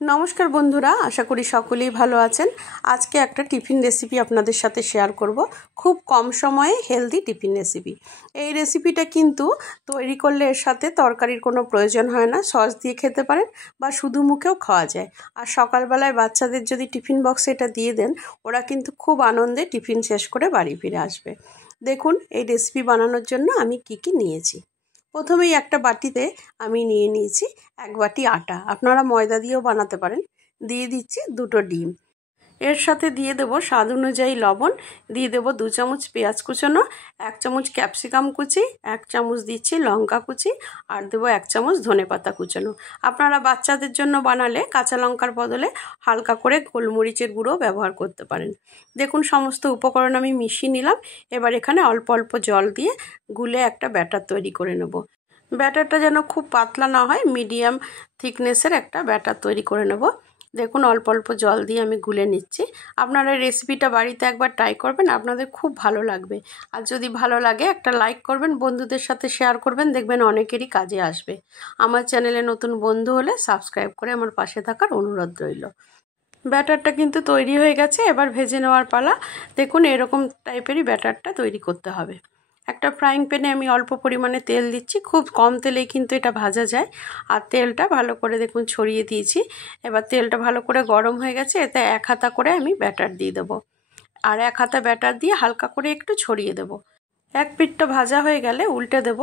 नमस्कार बंधुरा आशा करी सकलेई भालो आछेन। आज के एक टिफिन रेसिपि आपनादेर साथे शेयर करब। खूब कम समये हेल्दी टिफिन रेसिपि। এই রেসিপিটা কিন্তু তৈরি করলে এর সাথে তরকারির কোনো প্রয়োজন হয় না। সস দিয়ে খেতে পারেন বা শুধু মুখেও খাওয়া যায়। আর সকালবেলায় বাচ্চাদের যদি টিফিন বক্সে এটা দিয়ে দেন, ওরা কিন্তু খুব আনন্দে টিফিন শেষ করে বাড়ি ফিরে আসবে। দেখুন এই রেসিপি বানানোর জন্য আমি কি কি নিয়েছি। প্রথমেই একটা বাটিতে আমি নিয়ে নিয়েছি 1 বাটি আটা। আপনারা ময়দা দিয়েও বানাতে পারেন। দিয়ে দিচ্ছি 2টো ডিম। এর সাথে দিয়ে দেব স্বাদ অনুযায়ী লবণ, দিয়ে দেব 2 চামচ পেঁয়াজ কুচানো, 1 চামচ ক্যাপসিকাম কুচি, 1 চামচ দিচ্ছি লঙ্কা কুচি, আর দেব 1 চামচ ধনেপাতা কুচানো। আপনারা বাচ্চাদের জন্য বানালে কাঁচা লঙ্কার বদলে হালকা করে গোলমরিচের গুঁড়ো ব্যবহার করতে পারেন। দেখুন সমস্ত উপকরণ আমি মিশিয়ে নিলাম। এবার এখানে অল্প অল্প জল দিয়ে গুলে একটা ব্যাটার তৈরি করে নেব। ব্যাটারটা যেন খুব পাতলা না হয়, মিডিয়াম থিকনেসের একটা ব্যাটার তৈরি করে নেব। দেখুন অল্প অল্প জল দিয়ে আমি গুলে নিচ্ছি। আপনারা রেসিপিটা বাড়িতে একবার ট্রাই করবেন, আপনাদের খুব ভালো লাগবে। আর যদি ভালো লাগে একটা লাইক করবেন, বন্ধুদের সাথে শেয়ার করবেন, দেখবেন অনেকেরই কাজে আসবে। আমার চ্যানেলে নতুন বন্ধু হলে সাবস্ক্রাইব করে আমার পাশে থাকার অনুরোধ রইল। ব্যাটারটা কিন্তু তৈরি হয়ে গেছে, এবার ভেজে নেওয়ার পালা। দেখুন এরকম টাইপেরই ব্যাটারটা তৈরি করতে হবে। একটা ফ্রাইং প্যানে আমি অল্প পরিমাণে তেল দিচ্ছি। খুব কম তেলেই কিন্তু এটা ভাজা যায়। আর তেলটা ভালো করে দেখুন ছড়িয়ে দিয়েছি। এবার তেলটা ভালো করে গরম হয়ে গেছে, এতে 1 হাতা করে আমি ব্যাটার দিয়ে দেবো। আর 1 হাতা ব্যাটার দিয়ে হালকা করে একটু ছড়িয়ে দেবো। এক পিঠটা ভাজা হয়ে গেলে উল্টে দেব।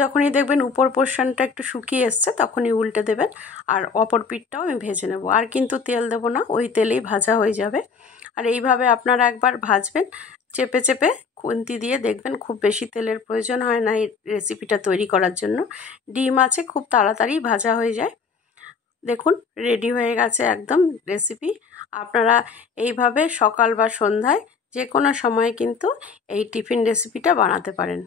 যখনই দেখবেন উপর পোর্শনটা একটু শুকিয়ে এসছে তখনই উল্টে দেবেন। আর অপর পিঠটাও আমি ভেজে নেব। আর কিন্তু তেল দেব না, ওই তেলেই ভাজা হয়ে যাবে। আর এইভাবে আপনারা একবার ভাজবেন, চেপে চেপে খুন্তি দিয়ে দেখবেন খুব বেশি তেলের প্রয়োজন হয় না এই রেসিপিটা তৈরি করার জন্য। ডিম আছে, খুব তাড়াতাড়ি ভাজা হয়ে যায়। দেখুন রেডি হয়ে গেছে একদম রেসিপি। আপনারা এইভাবে সকাল বা সন্ধ্যায় যে কোনো সময় কিন্তু এই টিফিন রেসিপিটা বানাতে পারেন।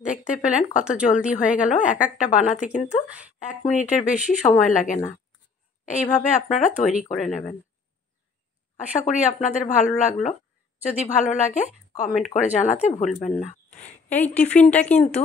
দেখতে পেলেন কত জলদি হয়ে গেল। একটা বানাতে কিন্তু 1 মিনিটের বেশি সময় লাগে না। এইভাবে আপনারা তৈরি করে নেবেন। আশা করি আপনাদের ভালো লাগলো। যদি ভালো লাগে কমেন্ট করে জানাতে ভুলবেন না। এই টিফিনটা কিন্তু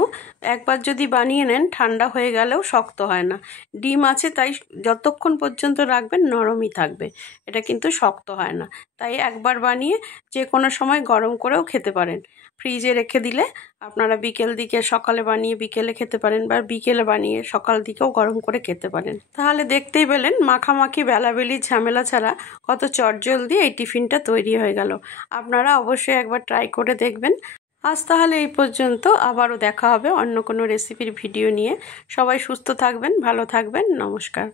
একবার যদি বানিয়ে নেন ঠান্ডা হয়ে গেলেও শক্ত হয় না। ডিম আছে তাই যতক্ষণ পর্যন্ত রাখবেন নরমই থাকবে, এটা কিন্তু শক্ত হয় না। তাই একবার বানিয়ে যে কোনো সময় গরম করেও খেতে পারেন। ফ্রিজে রেখে দিলে আপনারা বিকেল দিকে সকালে বানিয়ে বিকেলে খেতে পারেন, বা বিকেলে বানিয়ে সকাল দিকেও গরম করে খেতে পারেন। তাহলে দেখতেই পেলেন মাখামাখি বেলাবেলি ঝামেলা ছাড়া কত চটজলদি এই টিফিনটা তৈরি হয়ে গেল। আপনারা অবশ্যই একবার ট্রাই করে দেখবেন। আজ তাহলে এই পর্যন্ত, আবারও দেখা হবে অন্য কোনো রেসিপির ভিডিও নিয়ে। সবাই সুস্থ থাকবেন, ভালো থাকবেন, নমস্কার।